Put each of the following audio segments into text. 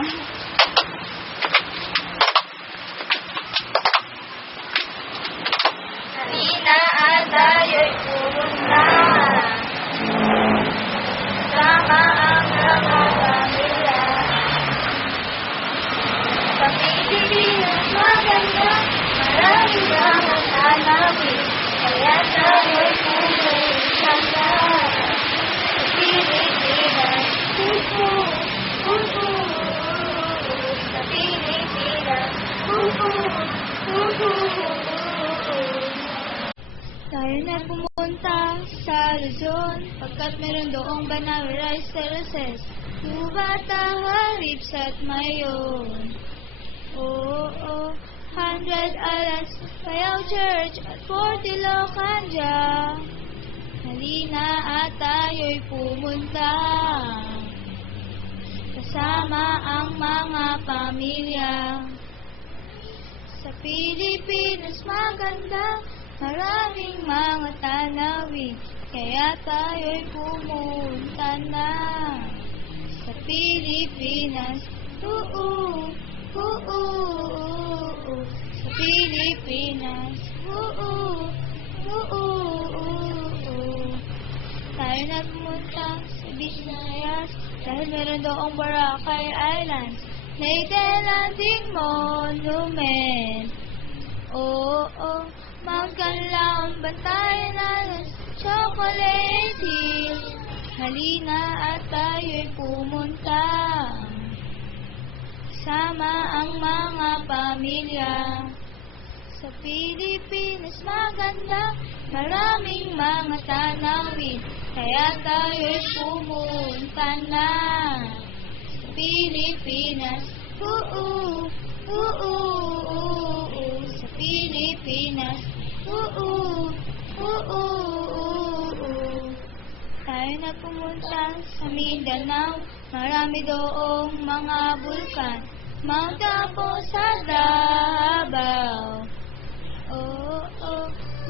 Halina at tayo'y pumunta. Sama ang mga pamilya. Sa Pilipinas maganda, maraming mga tanawin. Kaya tayo'y pumunta na. Sa Pilipinas, sa Pilipinas, tayo na pumunta sa Luzon, pagkat meron doong banal rice terraces, Tubata, Halips at Mayon. Oo, 100 Alas, Payaw Church at Fort Ilocanja. Halina at tayo'y pumunta, kasama ang mga pamilya. Sa Pilipinas maganda, maraming mga tanawin, kaya tayo'y pumunta na. Sa Pilipinas, sa Pilipinas, tayo na pumunta sa Visayas, dahil meron doong Boracay Islands, Native Landing Monument. Oo, magkalaon bantayan na ng Chocolate Hill. Halina at tayo'y pumunta, sama ang mga pamilya. Sa Pilipinas maganda, maraming mga tanawin, kaya tayo'y pumunta na. Sa Pilipinas, sa Pilipinas, tayo na pumunta sa Mindanao, marami doong mga bulkan, Mount Apo sa Davao.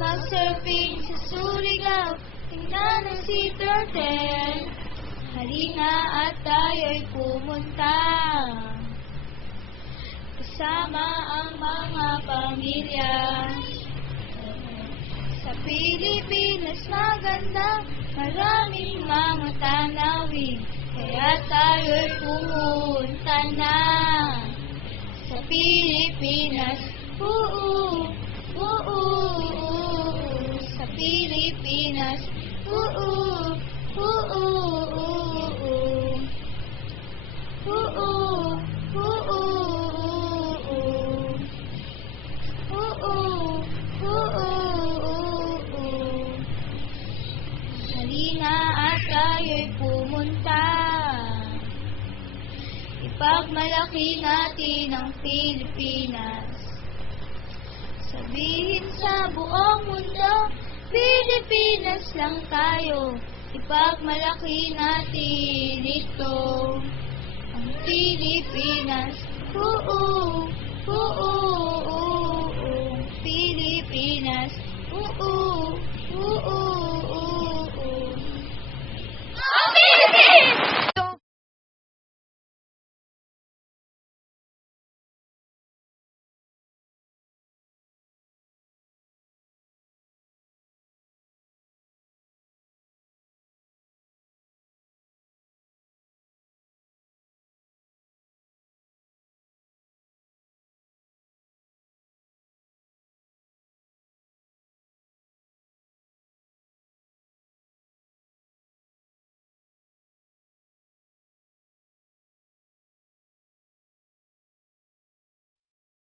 Mag-surfing sa Surigao, tingnan ang sea turtle. Halina at tayo'y pumunta, kasama ang mga pamilya. Sa Pilipinas maganda, maraming mga tanawin, kaya tayo'y pumunta na. Sa Pilipinas, sa Pilipinas, halina at tayo'y pumunta, ipagmalaki natin ang Pilipinas. Sabihin sa buong mundo, Pilipinas lang tayo, ipagmalaki natin ito, ang Pilipinas.